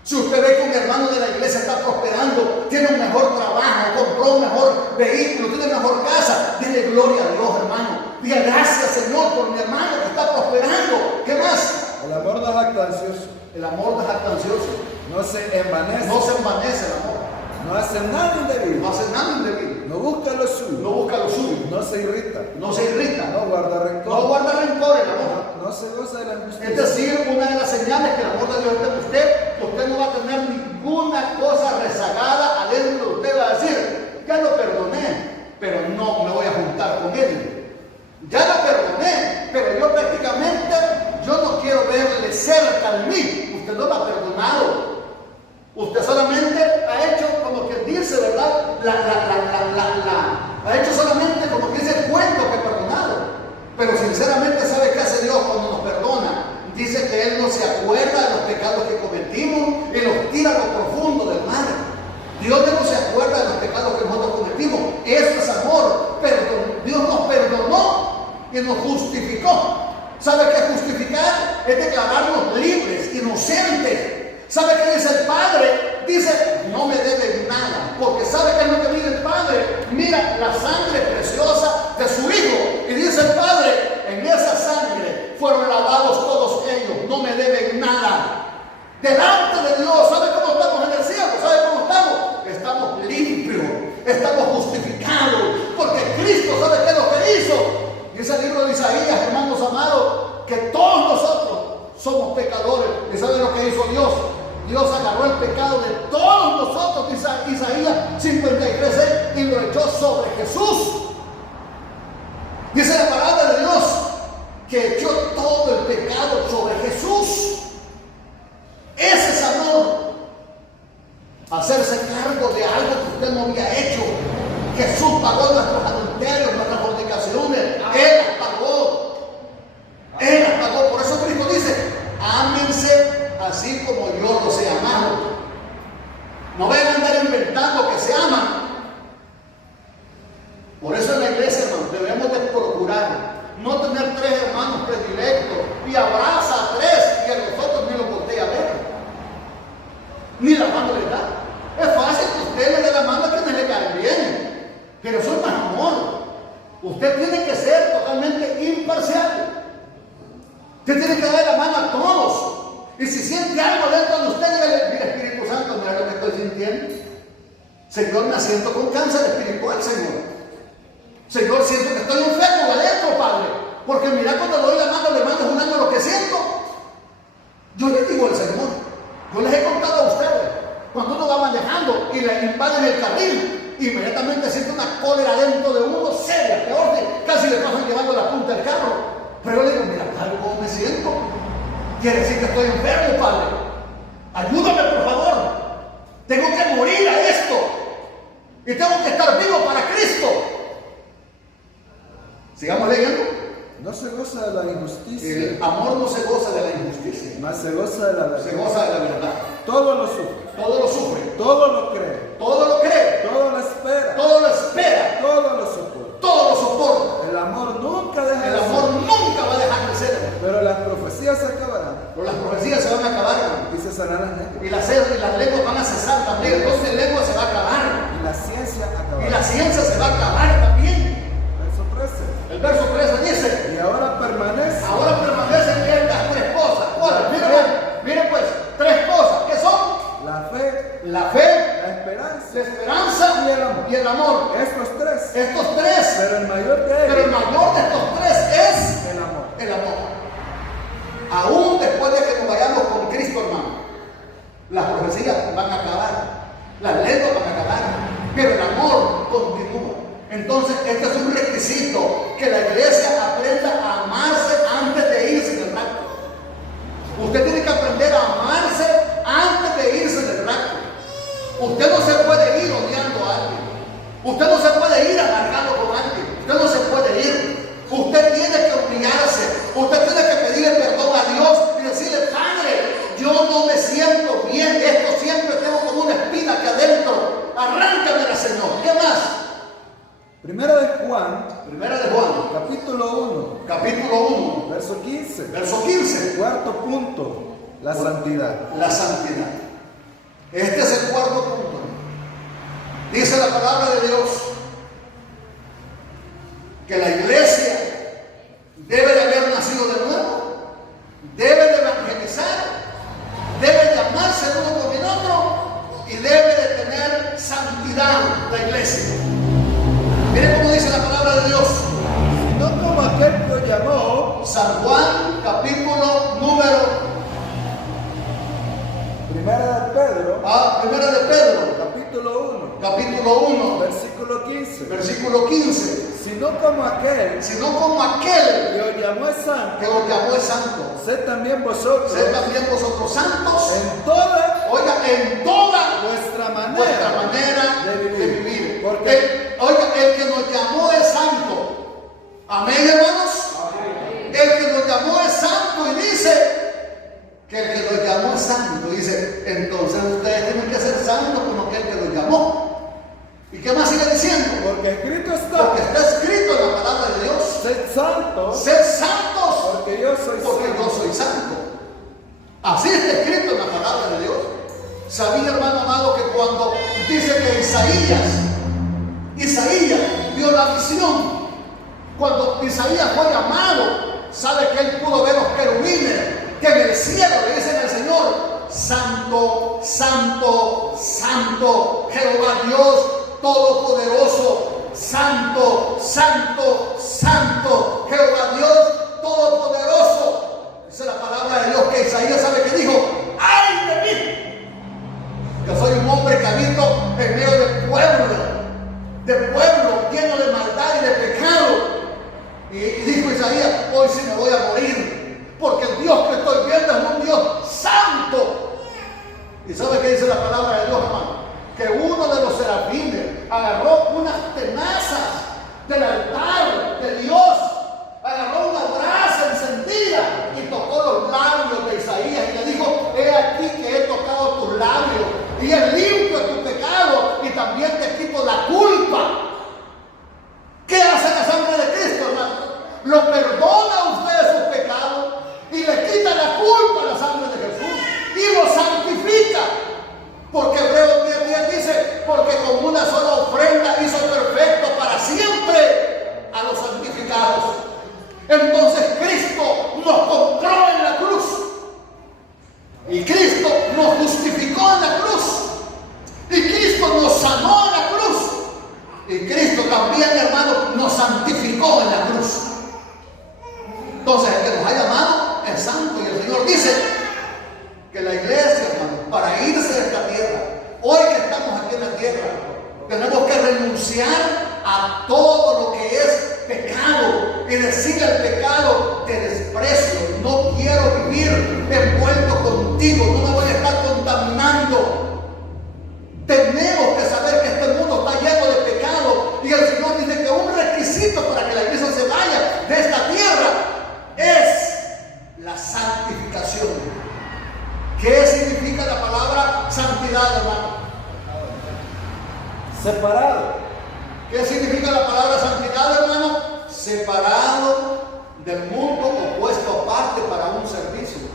Si usted ve que un hermano de la iglesia está prosperando, tiene un mejor trabajo, compró un mejor vehículo, tiene mejor casa, dile gloria a Dios, hermano. Diga gracias, Señor, por mi hermano que está prosperando. ¿Qué más? el amor no es jactancioso, El amor no es jactancioso, no se envanece, no se envanece el amor, no hace nada no indebido, hace nada indebido, no busca lo suyo, no busca lo suyo, no se irrita, no se irrita, no guarda rencor, no guarda rencor el amor. no se goza de la Es injusticia, decir, una de las señales que el amor de Dios está en usted, que usted no va a tener ninguna cosa rezagada adentro de usted. Va a decir, ya lo perdoné, pero no me voy a juntar con él. Ya lo perdoné, pero yo prácticamente, yo no quiero verle cerca a mí. Usted no lo ha perdonado. Usted solamente ha hecho como que dice, ¿verdad? Ha hecho solamente como que dice el cuento que ha perdonado. Pero sinceramente, ¿sabe qué hace Dios cuando nos perdona? Dice que Él no se acuerda de los pecados que cometimos y los tira a lo profundo del mar. Dios no se acuerda de los pecados que nosotros cometimos. Eso es amor. Dios nos perdonó y nos justificó. ¿Sabe qué es justificar? Es declararnos libres, inocentes. ¿Sabe qué dice el Padre? Dice, no me debe nada. Porque ¿sabe qué es lo que dice el Padre? Mira la sangre preciosa de su Hijo. Y dice el Padre, en esa sangre fueron lavados todos ellos. No me deben nada. Delante de Dios, ¿sabe cómo estamos en el cielo? ¿Sabe cómo estamos? Estamos limpios, estamos justificados. Porque Cristo, ¿sabe qué es lo que hizo? Dice el libro de Isaías, hermanos amados, que todos nosotros somos pecadores. ¿Y sabe lo que hizo Dios? Dios agarró el pecado de todos nosotros, dice Isaías 53:6, y lo echó sobre Jesús. Dice la palabra de Dios que echó todo el pecado sobre Jesús. Ese es amor. Hacerse cargo de algo que usted no había hecho. Jesús pagó nuestros adulterios, nuestras fornicaciones. Él las pagó. Él las pagó. Por eso Cristo dice, ámense así como yo los he amado. No vayan a andar inventando que se aman. Por eso en la iglesia, hermano, debemos de procurar predilecto y abraza a 3 y a los otros ni los voltea a ver. Ni la mano le da. Es fácil que usted le dé la mano a quienes le caen bien, pero eso no es amor. Usted tiene que ser totalmente imparcial. Usted tiene que darle la mano a todos. Y si siente algo dentro de usted, dígale: mira, Espíritu Santo, mira lo que estoy sintiendo. Señor, me siento con cáncer espiritual, Señor. Señor, siento que estoy enfermo adentro, Padre. Porque mira, cuando le doy la mano, le mando un lo que siento. Yo le digo al Señor, yo les he contado a ustedes, cuando uno va manejando y le invaden el carril, inmediatamente siente una cólera dentro de uno seria, peor que casi le pasan llevando la punta del carro. Pero yo le digo: mira, Padre, ¿cómo me siento? Quiere decir que estoy enfermo, Padre. Ayúdame, por favor. Tengo que morir a esto. Y tengo que estar vivo para Cristo. Sigamos leyendo. No se goza de la injusticia, El amor no se goza de la injusticia, mas se goza de la verdad. se goza de la verdad. Todo lo sufre, Todo lo sufre, todo lo cree, todo lo cree, todo lo espera, todo lo espera, todo lo soporta. todo lo soporta. El amor nunca deja El de amor ser, nunca va a dejar de ser. pero las profecías se acabarán Pero las profecías se van a acabar, y cesarán las lenguas, y las lenguas van a cesar también. Entonces la lengua se va a acabar, y la ciencia y acabará. la ciencia se va a acabar también. Verso 13. El verso 13 dice: Y ahora permanece ahora permanecen bien las 3 cosas. ¿Cuáles? Miren pues, 3 cosas. ¿Qué son? la fe, La fe, la esperanza, la esperanza y el amor. y el amor. Estos 3. Estos 3. Pero el mayor de Pero el ellos, mayor de estos 3 es el amor. el amor. Aún después de que nos vayamos con Cristo, hermano, las profecías van a acabar, las lenguas van a acabar, pero el amor continúa. Entonces, este es un requisito, que la iglesia aprenda a amarse antes de irse del rapto. Usted tiene que aprender a amarse antes de irse del rapto. Usted no se puede ir odiando a alguien. Usted no se puede ir amargado con alguien. Usted no se puede ir. Usted tiene que humillarse. Usted tiene que pedirle perdón a Dios y decirle: Padre, yo no me siento bien. Esto siempre tengo como una espina aquí adentro. Arráncamela, Señor. ¿Qué más? Primera de Juan, capítulo 1, verso 15. verso 15. Cuarto punto, la santidad. La santidad. Este es el cuarto punto. Dice la palabra de Dios que la iglesia debe de haber nacido de nuevo, debe de evangelizar, debe de amarse el uno con el otro y debe de tener santidad la iglesia. Miren cómo dice la palabra de Dios. No como aquel que lo llamó, San Juan, capítulo número Primera de Pedro, capítulo 1, versículo 15. versículo 15. Sino como aquel Sino como aquel que os llamó es santo, que os llamó es santo, sed también vosotros sed también vosotros santos, en toda oiga, en toda vuestra vuestra manera manera de de vivir. vivir. Porque El que nos llamó es santo. Amén, hermanos. El que nos llamó es santo, y dice que el que nos llamó es santo. Dice: entonces ustedes tienen que ser santos como aquel que los llamó. ¿Y qué más sigue diciendo? porque escrito está, Porque está escrito en la palabra de Dios: sed santos, sed santos, porque yo soy porque santo. yo soy santo. Así está escrito en la palabra de Dios. Sabía, hermano amado, que cuando dice que Isaías vio la visión, cuando Isaías fue llamado, sabe que él pudo ver los querubines que en el cielo le dicen al Señor: santo, santo, santo, Jehová Dios Todopoderoso, santo, santo, santo, Jehová Dios Todopoderoso. Dice la palabra de Dios que Isaías, sabe que dijo: ¡ay de mí! Yo soy un hombre que habito en medio de pueblo lleno de maldad y de pecado. Y dijo Isaías: hoy sí me voy a morir, porque el Dios que estoy viendo es un Dios santo. ¿Y sabe qué dice la palabra de Dios, hermano? Que uno de los serafines agarró unas tenazas del altar de Dios, agarró una brasa encendida y tocó los labios de Isaías y le dijo: he aquí que he tocado tus labios y he limpio tu pecado y también te quito la culpa. ¿Qué hace la sangre de Cristo, hermano? Lo perdona a usted sus pecados. dice que la iglesia, hermano, para irse de esta tierra, hoy que estamos aquí en la tierra, tenemos que renunciar a todo lo que es pecado y decirle al pecado: te desprecio, no quiero vivir envuelto contigo, no me voy a estar contaminando. Tenemos que saber que este mundo está lleno de pecado, y el Señor dice que un requisito para que la iglesia se vaya de esta tierra es la santificación. ¿Qué significa la palabra santidad, hermano? Separado. ¿Qué significa la palabra santidad, hermano? Separado del mundo o puesto aparte para un servicio.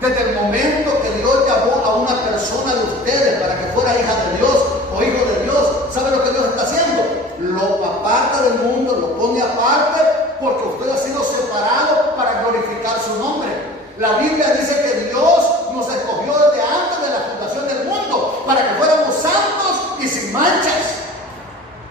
Desde el momento que Dios llamó a una persona de ustedes para que fuera hija de Dios o hijo de Dios, ¿sabe lo que Dios está haciendo? Lo aparta del mundo, lo pone aparte, porque usted ha sido separado para glorificar su nombre. La Biblia dice que Dios nos escogió desde antes de la fundación del mundo para que fuéramos santos y sin manchas.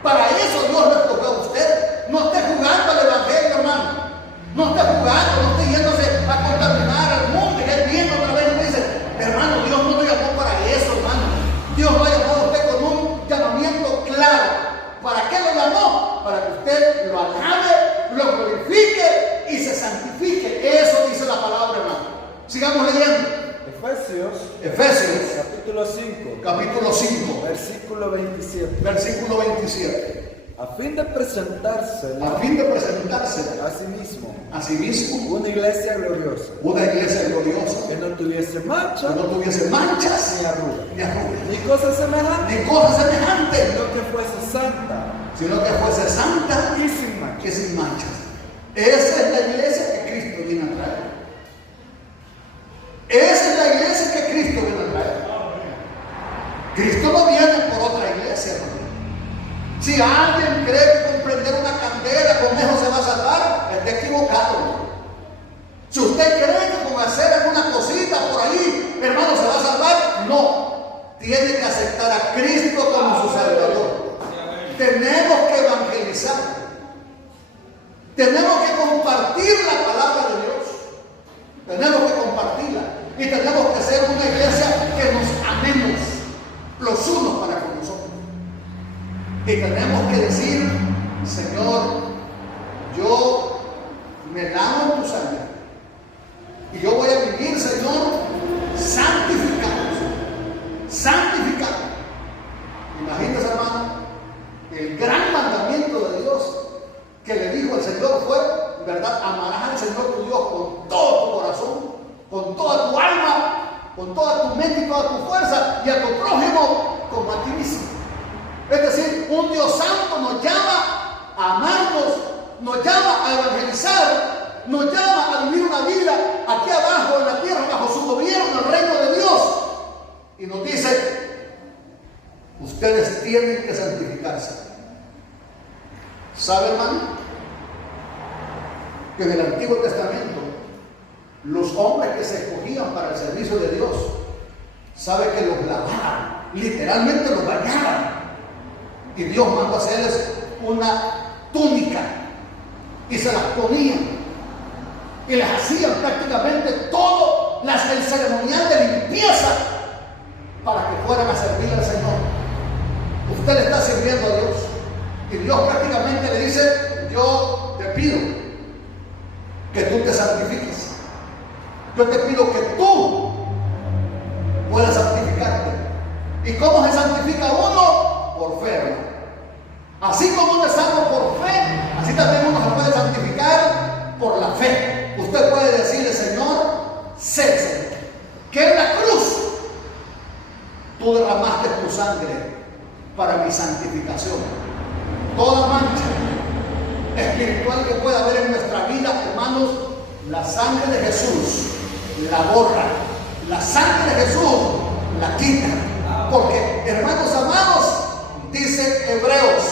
Para eso Dios lo escogió a usted. No esté jugando al evangelio, hermano. No esté jugando, no esté yéndose a contaminar al mundo. Y él viene otra vez y me dice: hermano, Dios no lo llamó para eso, hermano. Dios lo ha llamado a usted con un llamamiento claro. ¿Para qué lo llamó? Para que usted lo alabe, lo glorifique y se santifique. Eso dice la palabra, hermano. Sigamos leyendo. Efesios capítulo 5 versículo 27. Versículo 27. A fin de presentarse A fin de presentarse a sí mismo una iglesia gloriosa, que no tuviese mancha, que no tuviese manchas ni arrugas, ni arrugas, ni cosas semejantes, sino que fuese santa que fuese santa y sin mancha. y sin manchas. Esa es la iglesia que Cristo viene a traer. Esa es la iglesia que Cristo viene a traer. Cristo no viene por otra iglesia, hermano. Si alguien cree que con prender una candela con eso se va a salvar, está equivocado. Si usted cree que con hacer alguna cosita por ahí, hermano, se va a salvar, no. Tiene que aceptar a Cristo como su Salvador. Tenemos que evangelizar. Tenemos que compartir la palabra de Dios. Tenemos que compartirla. Y tenemos que ser una iglesia que nos amemos los unos para con nosotros. Y tenemos que decir: Señor, yo me lavo en tu sangre. Y yo voy a vivir, Señor, santificado. Santificado. Imagínense, hermano, el gran mandamiento de Dios que le dijo al Señor fue, ¿verdad? Amarás al Señor tu Dios con todo tu corazón, con toda tu alma, con toda tu mente y toda tu fuerza, y a tu prójimo como a ti mismo. Es decir, un Dios santo nos llama a amarnos, nos llama a evangelizar, nos llama a vivir una vida aquí abajo en la tierra, bajo su gobierno, en el reino de Dios. Y nos dice: ustedes tienen que santificarse. ¿Sabe, hermano? Que en el Antiguo Testamento los hombres que se escogían para el servicio de Dios, sabe que los lavaban, literalmente los bañaban, y Dios mandó a hacerles una túnica y se las ponían y les hacían prácticamente todo el ceremonial de limpieza para que fueran a servir al Señor. Usted le está sirviendo a Dios y Dios prácticamente le dice: yo te pido que tú te santifiques. Yo te pido que tú puedas santificarte. ¿Y cómo se santifica uno? Por fe, hermano. Así como uno es salvo por fe, así también uno se puede santificar por la fe. Usted puede decirle: Señor, sé que en la cruz tú derramaste tu sangre para mi santificación. Toda mancha espiritual que pueda haber en nuestra vida, hermanos, la sangre de Jesús la borra, la sangre de Jesús la quita. Porque, hermanos amados, dice Hebreos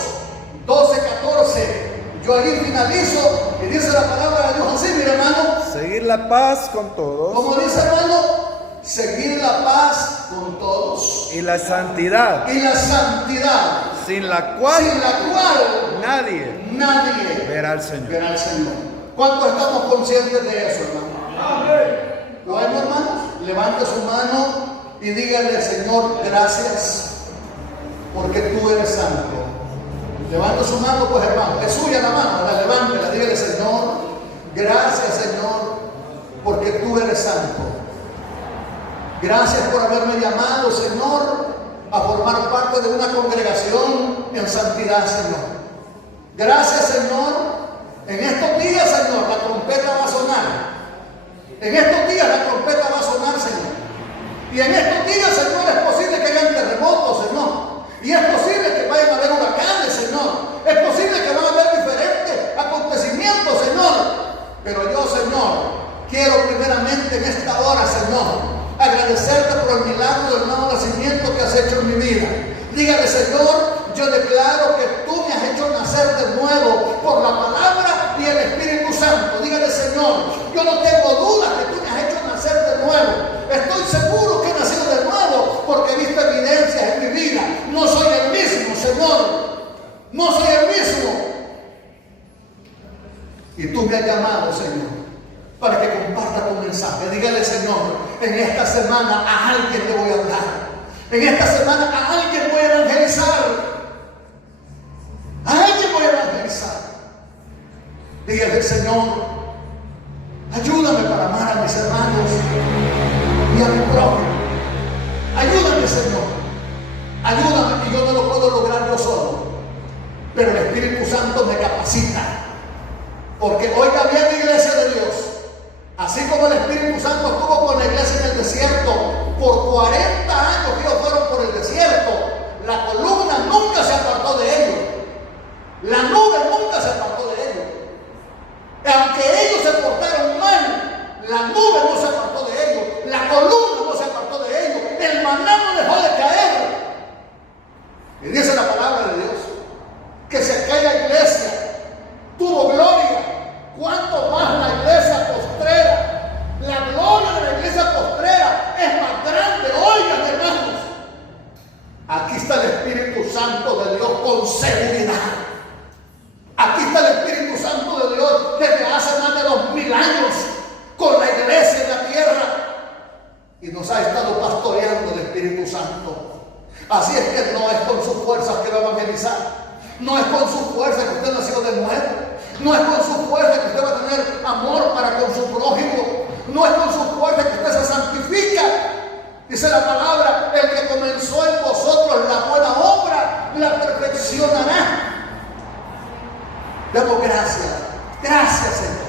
12:14, yo ahí finalizo y dice la palabra de Dios así, mi hermano: seguir la paz con todos. Como dice, hermano, seguir la paz con todos Y la santidad, sin la cual nadie verá al Señor. ¿Cuántos estamos conscientes de eso, hermano? Bueno, hermano, levante su mano y dígale: Señor, gracias, porque tú eres santo. Levante su mano, pues, hermano. Es suya la mano, la levántela, dígale: Señor, gracias, Señor, porque tú eres santo. Gracias por haberme llamado, Señor, a formar parte de una congregación en santidad, Señor. Gracias, Señor. En estos días, Señor, la trompeta va a sonar. En estos días la trompeta va a sonar, Señor. Y en estos días, Señor, es posible que hayan terremotos, Señor. Y es posible que vayan a haber huracanes, Señor. Es posible que van a haber diferentes acontecimientos, Señor. Pero yo, Señor, quiero primeramente en esta hora, Señor, agradecerte por el milagro del nuevo nacimiento que has hecho en mi vida. Dígale: Señor, yo declaro que tú me has hecho nacer de nuevo por la palabra y el Espíritu Santo. Dígale: Señor, yo no tengo dudas que tú me has hecho nacer de nuevo. Estoy seguro que he nacido de nuevo porque he visto evidencias en mi vida. No soy el mismo, Señor. No soy el mismo. Y tú me has llamado, Señor, para que comparta tu mensaje. Dígale: Señor, en esta semana a alguien le voy a hablar. En esta semana a alguien voy a evangelizar. A alguien voy a evangelizar. Dígale: Señor, ayúdame para amar a mis hermanos y a mi prójimo. Ayúdame, Señor. Ayúdame, y yo no lo puedo lograr yo solo. Pero el Espíritu Santo me capacita. Porque oiga bien, iglesia de Dios. Así como el Espíritu Santo estuvo con la iglesia en el desierto por 40 años que ellos fueron por el desierto, la columna nunca se apartó de ellos. La nube nunca se apartó de ellos. Aunque ellos se portaron mal, la nube no se apartó de ellos. La columna no se apartó de ellos. El maná no dejó de caer. Y dice la palabra de Dios que si aquella iglesia tuvo gloria, ¿cuánto más la iglesia postrera? La gloria de la iglesia postrera es más grande. Oigan, hermanos, aquí está el Espíritu Santo de Dios con seguridad. Aquí está el Espíritu Santo de Dios desde hace más de 2000 años con la iglesia en la tierra. Y nos ha estado pastoreando el Espíritu Santo. Así es que no es con sus fuerzas que va a evangelizar. No es con sus fuerzas que usted nació de nuevo. No es con sus fuerzas que usted va a tener amor para con su prójimo. No es con sus fuerzas que usted se santifica. Dice la palabra: el que comenzó en vosotros la buena obra, la perfeccionará. Demos gracias. Gracias, Señor.